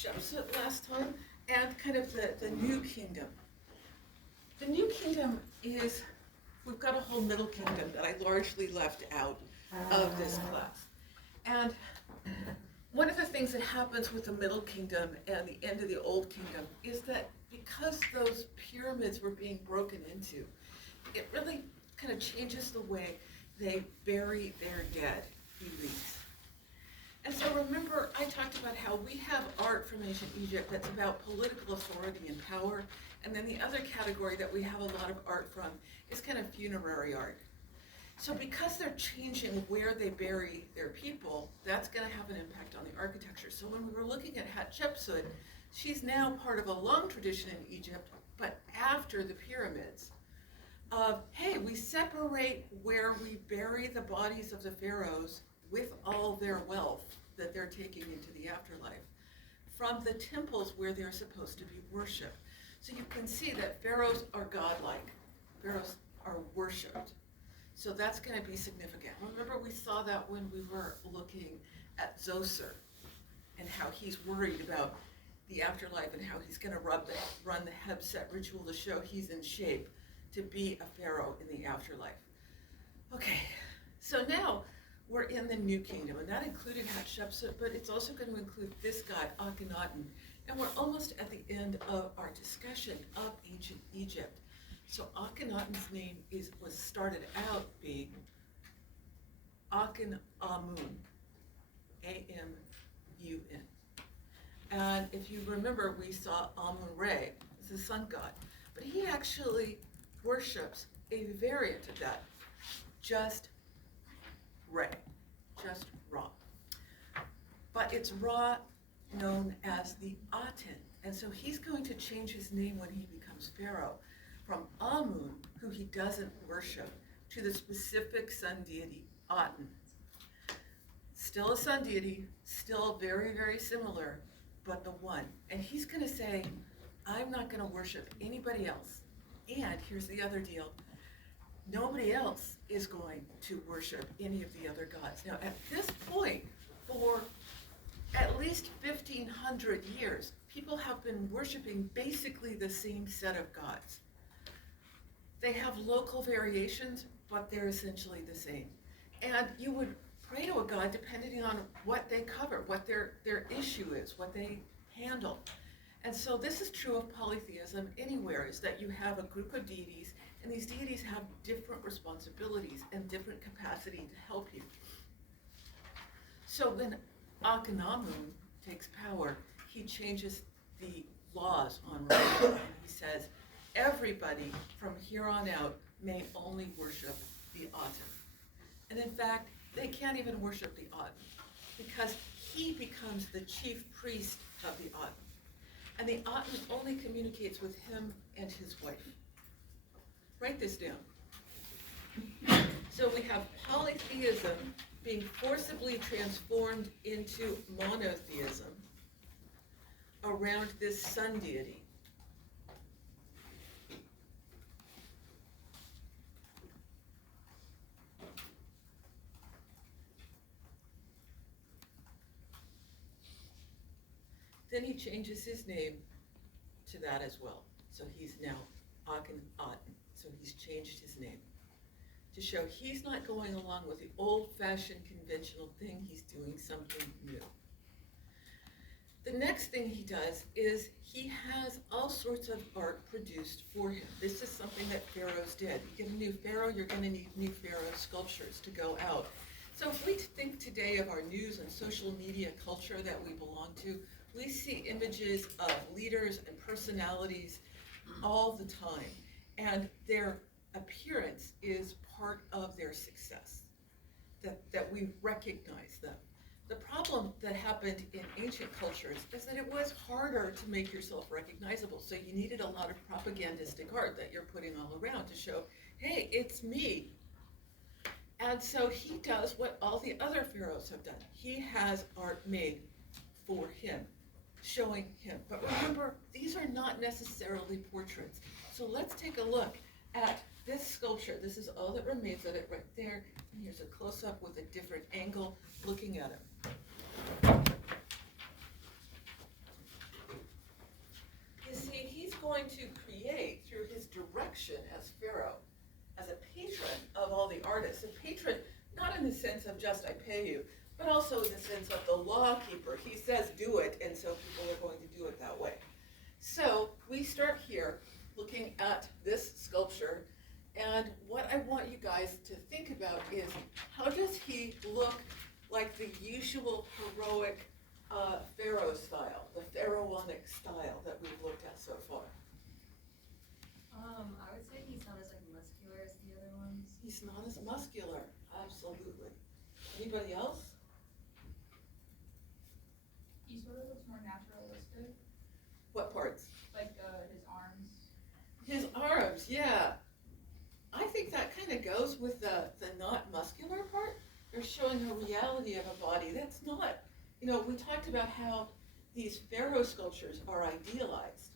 Hatshepsut last time, and kind of the new kingdom. The new kingdom is, we've got a whole middle kingdom that I largely left out of this class. And one of the things that happens with the middle kingdom and the end of the old kingdom is that because those pyramids were being broken into, it really kind of changes the way they bury their dead elites. And so remember, I talked about how we have art from ancient Egypt that's about political authority and power, and then the other category that we have a lot of art from is kind of funerary art. So because they're changing where they bury their people, that's going to have an impact on the architecture. So when we were looking at Hatshepsut, she's now part of a long tradition in Egypt, but after the pyramids, of, hey, we separate where we bury the bodies of the pharaohs with all their wealth that they're taking into the afterlife from the temples where they're supposed to be worshipped. So you can see that pharaohs are godlike. Pharaohs are worshipped. So that's going to be significant. Remember, we saw that when we were looking at Zoser and how he's worried about the afterlife and how he's going to run the Hebset ritual to show he's in shape to be a pharaoh in the afterlife. Okay, so now we're in the new kingdom, and that included Hatshepsut, but it's also going to include this guy, Akhenaten. And we're almost at the end of our discussion of ancient Egypt. So Akhenaten's name was started out being Aken-Amun, A-M-U-N. And if you remember, we saw Amun-Re, the sun god, but he actually worships a variant of that, just Re, just Ra. But it's Ra known as the Aten, and so he's going to change his name when he becomes pharaoh from Amun, who he doesn't worship, to the specific sun deity Aten. Still a sun deity, still very, very similar, but the one. And he's going to say, I'm not going to worship anybody else. And here's the other deal. Nobody else is going to worship any of the other gods. Now, at this point, for at least 1,500 years, people have been worshiping basically the same set of gods. They have local variations, but they're essentially the same. And you would pray to a god depending on what they cover, what their issue is, what they handle. And so this is true of polytheism anywhere, is that you have a group of deities, and these deities have different responsibilities and different capacity to help you. So when Akhenaten takes power, he changes the laws on religion, and he says, everybody from here on out may only worship the Aten. And in fact, they can't even worship the Aten, because he becomes the chief priest of the Aten. And the Aten only communicates with him and his wife. Write this down. So we have polytheism being forcibly transformed into monotheism around this sun deity. Then he changes his name to that as well. So he's now Akhenaten. So he's changed his name to show he's not going along with the old-fashioned conventional thing, he's doing something new. The next thing he does is he has all sorts of art produced for him. This is something that pharaohs did. You get a new pharaoh, you're going to need new pharaoh sculptures to go out. So if we think today of our news and social media culture that we belong to, we see images of leaders and personalities all the time, and their appearance is part of their success, that we recognize them. The problem that happened in ancient cultures is that it was harder to make yourself recognizable, so you needed a lot of propagandistic art that you're putting all around to show, hey, it's me. And so he does what all the other pharaohs have done. He has art made for him, showing him. But remember, these are not necessarily portraits. So let's take a look at this sculpture. This is all that remains of it right there. And here's a close-up with a different angle looking at him. pay you, but also in the sense of the law keeper. He says do it, and so people are going to do it that way. So we start here looking at this sculpture, and what I want you guys to think about is, how does he look like the usual heroic pharaoh style, the pharaonic style that we've looked at so far? I would say he's not as like muscular as the other ones. He's not as muscular, absolutely. Anybody else? He sort of looks more naturalistic, What parts? like his arms. His arms, yeah. I think that kind of goes with the not muscular part. They're showing a reality of a body that's not, we talked about how these pharaoh sculptures are idealized.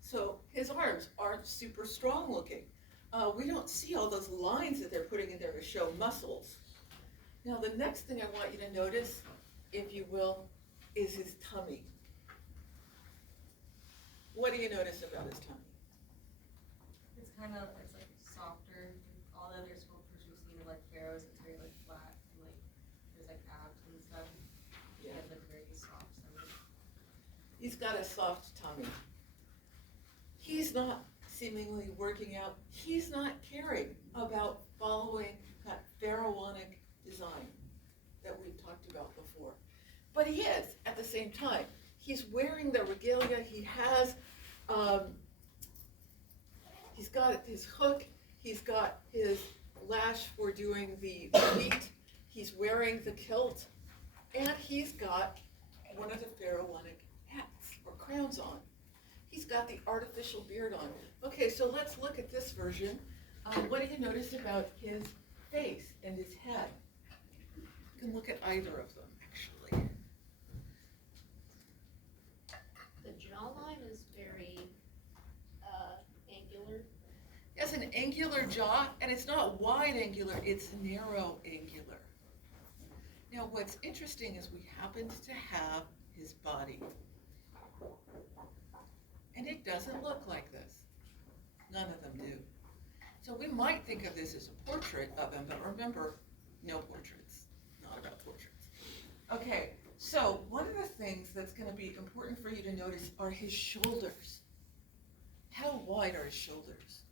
So his arms aren't super strong looking. We don't see all those lines that they're putting in there to show muscles. Now the next thing I want you to notice, if you will, is his tummy. What do you notice about his tummy? It's like softer. All the other sculptures we've seen of like pharaohs, it's very like flat and like there's like abs and stuff. Yeah. He has like very soft stomach. He's got a soft tummy. He's not seemingly working out. He's not caring about following that pharaonic design that we've talked about before. But he is, at the same time. He's wearing the regalia. He's got his hook. He's got his lash for doing the feet. He's wearing the kilt. And he's got one of the pharaonic hats or crowns on. He's got the artificial beard on. Okay, so let's look at this version. What do you notice about his face and his head? You can look at either of them, actually. The jawline is very angular. He has an angular jaw, and it's not wide angular, it's narrow angular. Now, what's interesting is we happened to have his body. And it doesn't look like this. None of them do. So we might think of this as a portrait of him, but remember, no portraits, not about portraits. Okay, so one of the things that's going to be important for you to notice are his shoulders. How wide are his shoulders?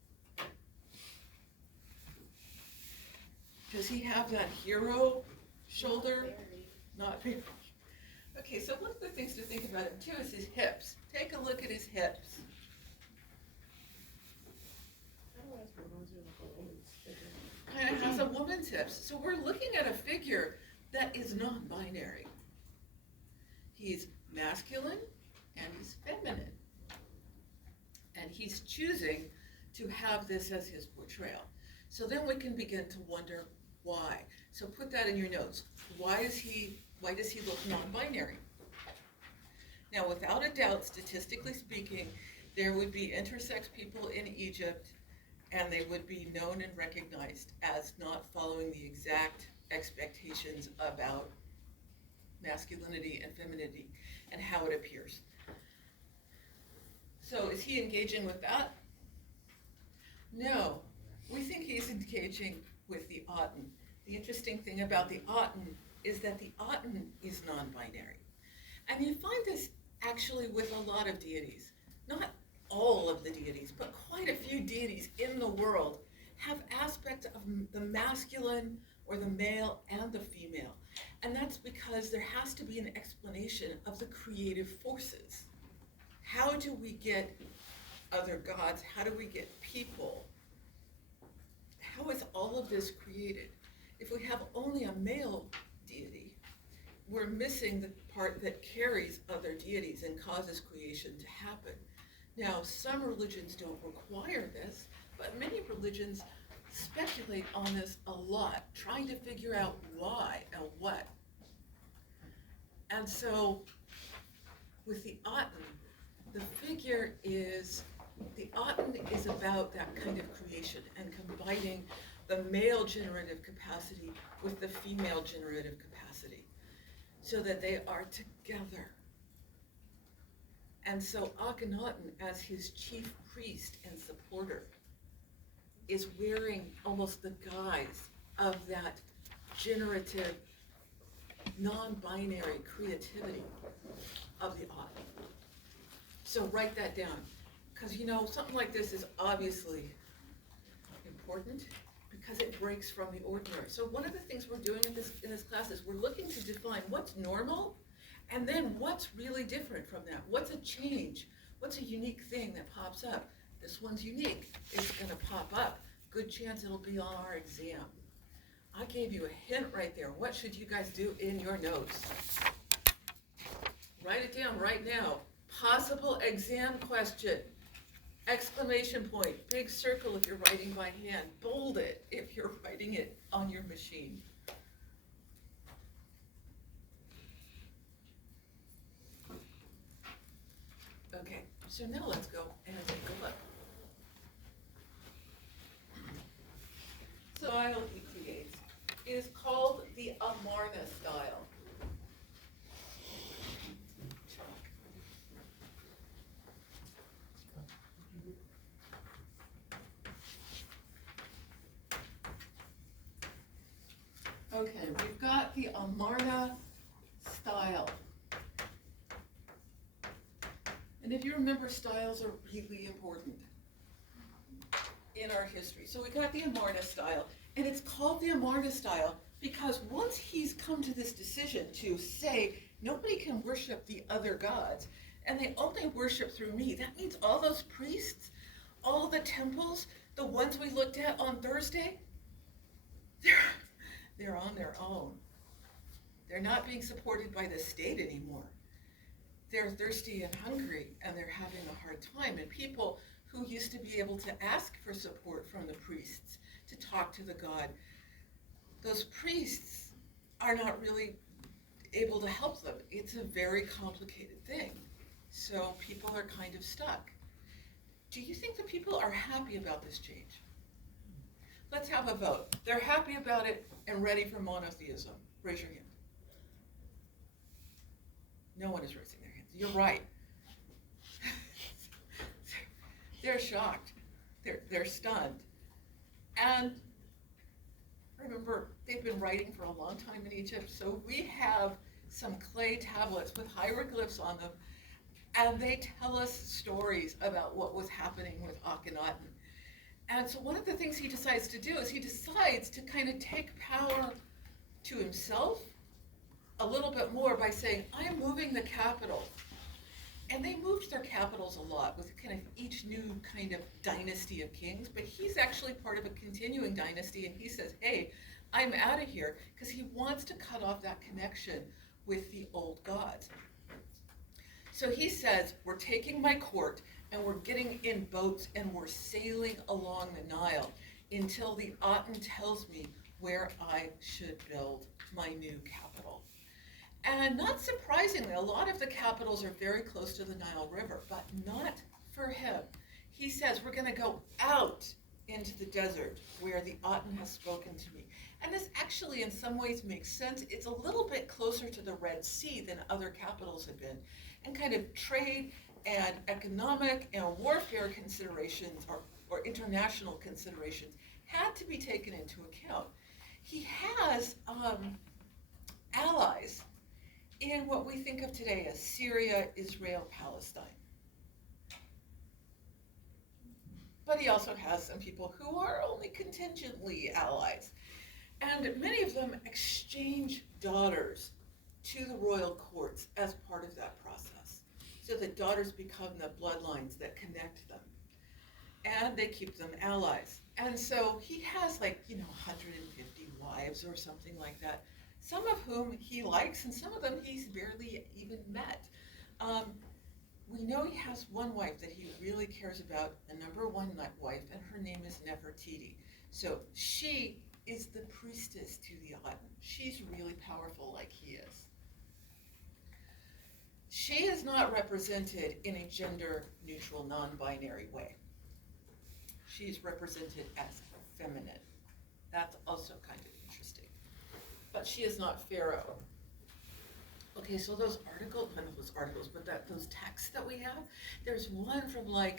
Does he have that hero shoulder? Very. Not very. Okay, so one of the things to think about him too is his hips. Take a look at his hips. Kind of has a woman's hips. So we're looking at a figure that is non-binary. He's masculine and he's feminine. And he's choosing to have this as his portrayal. So then we can begin to wonder why. So put that in your notes. Why does he look non-binary? Now, without a doubt, statistically speaking, there would be intersex people in Egypt, and they would be known and recognized as not following the exact expectations about masculinity and femininity and how it appears. So is he engaging with that? No. We think he's engaging with the Aten. The interesting thing about the Aten is that the Aten is non-binary. And you find this actually with a lot of deities. Not all of the deities, but quite a few deities in the world have aspects of the masculine or the male and the female. And that's because there has to be an explanation of the creative forces. How do we get other gods? How do we get people? How is all of this created? If we have only a male deity, we're missing the part that carries other deities and causes creation to happen. Now, some religions don't require this, but many religions speculate on this a lot, trying to figure out why and what. And so, with the Aten, the Aten is about that kind of creation and combining the male generative capacity with the female generative capacity so that they are together. And so Akhenaten, as his chief priest and supporter, is wearing almost the guise of that generative, non-binary creativity of the author. So write that down, because something like this is obviously important because it breaks from the ordinary. So one of the things we're doing in this class is we're looking to define what's normal and then what's really different from that. What's a change? What's a unique thing that pops up? This one's unique. It's going to pop up. Good chance it'll be on our exam. I gave you a hint right there. What should you guys do in your notes? Write it down right now. Possible exam question. Exclamation point. Big circle if you're writing by hand. Bold it if you're writing it on your machine. Okay, so now let's go and take a look. Style he creates is called the Amarna style. Okay, we've got the Amarna style. And if you remember, styles are really important in our history. So we got the Amarna style, and it's called the Amarna style because once he's come to this decision to say, nobody can worship the other gods, and they only worship through me, that means all those priests, all the temples, the ones we looked at on Thursday, they're on their own. They're not being supported by the state anymore. They're thirsty and hungry, and they're having a hard time. And people who used to be able to ask for support from the priests to talk to the god, those priests are not really able to help them. It's a very complicated thing. So people are kind of stuck. Do you think the people are happy about this change? Let's have a vote. They're happy about it and ready for monotheism. Raise your hand. No one is raising their hands. You're right. They're shocked. They're stunned. And remember, they've been writing for a long time in Egypt, so we have some clay tablets with hieroglyphs on them, and they tell us stories about what was happening with Akhenaten. And so one of the things he decides to do is he decides to kind of take power to himself a little bit more by saying, I'm moving the capital. And they moved their capitals a lot with kind of each new kind of dynasty of kings, but he's actually part of a continuing dynasty, and he says, hey, I'm out of here, because he wants to cut off that connection with the old gods. So he says, we're taking my court, and we're getting in boats, and we're sailing along the Nile until the Aten tells me where I should build my new capital. And not surprisingly, a lot of the capitals are very close to the Nile River, but not for him. He says, we're going to go out into the desert where the Aten has spoken to me. And this actually in some ways makes sense. It's a little bit closer to the Red Sea than other capitals have been. And kind of trade and economic and warfare considerations or international considerations had to be taken into account. He has allies in what we think of today as Syria, Israel, Palestine. But he also has some people who are only contingently allies. And many of them exchange daughters to the royal courts as part of that process. So that daughters become the bloodlines that connect them. And they keep them allies. And so he has 150 wives or something like that. Some of whom he likes, and some of them he's barely even met. We know he has one wife that he really cares about, the number one wife, and her name is Nefertiti. So she is the priestess to the Aten. She's really powerful like he is. She is not represented in a gender-neutral, non-binary way. She's represented as feminine. That's also kind of interesting. But she is not Pharaoh. Okay, so those articles, not those articles, but those texts that we have, there's one from an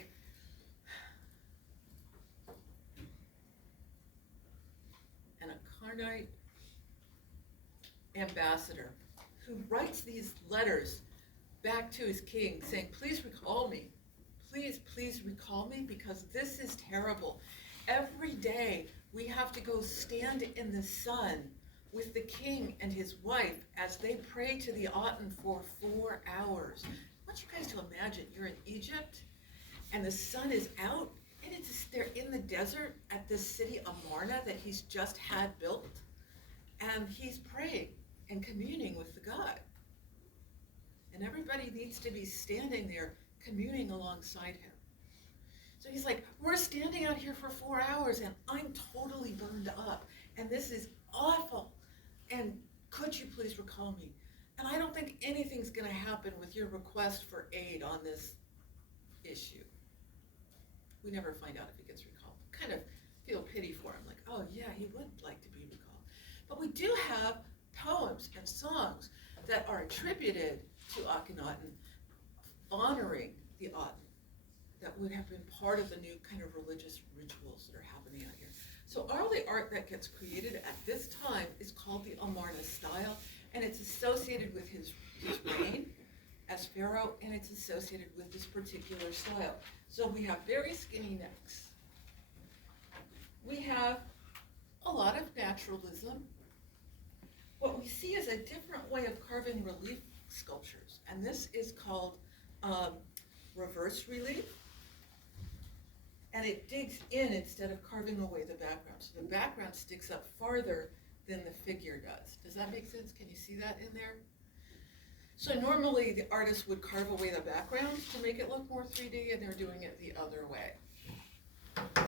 Akarnite ambassador who writes these letters back to his king saying, please recall me. Please recall me because this is terrible. Every day we have to go stand in the sun with the king and his wife as they pray to the Aten for 4 hours. I want you guys to imagine you're in Egypt and the sun is out and they're in the desert at this city Amarna that he's just had built, and he's praying and communing with the God. And everybody needs to be standing there communing alongside him. So he's like, we're standing out here for 4 hours and I'm totally burned up and this is awful. And could you please recall me? And I don't think anything's gonna happen with your request for aid on this issue. We never find out if he gets recalled. Kind of feel pity for him, like, oh yeah, he would like to be recalled. But we do have poems and songs that are attributed to Akhenaten, honoring the Aten, that would have been part of the new kind of religious rituals that are happening out here. So all the art that gets created at this time is called the Amarna style, and it's associated with his reign as pharaoh, and it's associated with this particular style. So we have very skinny necks. We have a lot of naturalism. What we see is a different way of carving relief sculptures, and this is called reverse relief. And it digs in instead of carving away the background. So the background sticks up farther than the figure does. Does that make sense? Can you see that in there? So normally the artist would carve away the background to make it look more 3D, and they're doing it the other way.